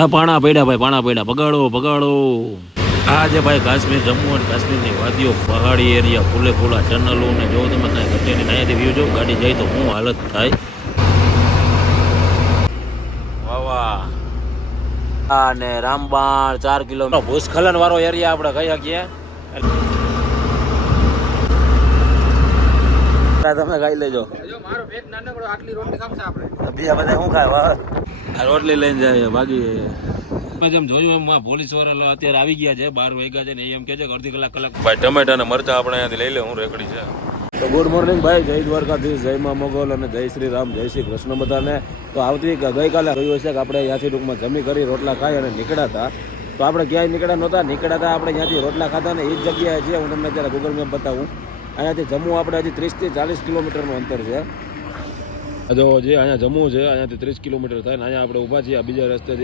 આ પાણા પડ્યા ભાઈ, પાણા પડ્યા, ભગાડો ભગાડો. આ જે ભાઈ કાશ્મીર, જમ્મુ અને કાશ્મીરની વાદીઓ, પહાડી એરિયા, ફૂલે ફૂલા ટનલો ને જો તમે કાંઈ ઘટેની અહીંયાથી વ્યૂ જો ગાડી જાય તો શું હાલત થાય. વાહ વાહ. અને રામબાણ 4 કિલોમીટર ભૂસ્ખલન વાળો એરિયા આપણે કહી શકીએ. તમે ખાઈ લેજો. બીજા બધા શું ખાય? આ રોટલી લઈને જાય ભાગી. જેમ જોયું એમ પોલીસ વાળા અત્યારે આવી ગયા છે, 12 વાગ્યા છે ને એમ કે છે કે અડધી કલાક ભાઈ ટમેટા ને મરચા આપણે અહીંયાથી લઈ લે, હું રેકડી છે. તો ગુડ મોર્નિંગ ભાઈ, જય દ્વારકાધીશ, જય મા મોગલ અને જય શ્રી રામ, જય શ્રી કૃષ્ણ બધાને. તો ગઈકાલે કહ્યું છે કે આપણે અહીંયાથી ટૂંકમાં જમી કરી રોટલા ખાઈ અને નીકળ્યા હતા. તો આપણે ક્યાંય નીકળ્યા નહોતા, નીકળ્યા આપણે અહીંયાથી રોટલા ખાતા ને એ જ જગ્યાએ છે. હું તમને અત્યારે ગૂગલ મેપ બતાવું. અહીંયાથી જમ્મુ આપણે હજી 30 થી 40 કિલોમીટરનું અંતર છે. જો જે અહીંયા જમ્મુ છે, અહીંયાથી 30 કિલોમીટર થાય ને અહીંયા આપણે ઊભા છીએ આ બીજા રસ્તેથી.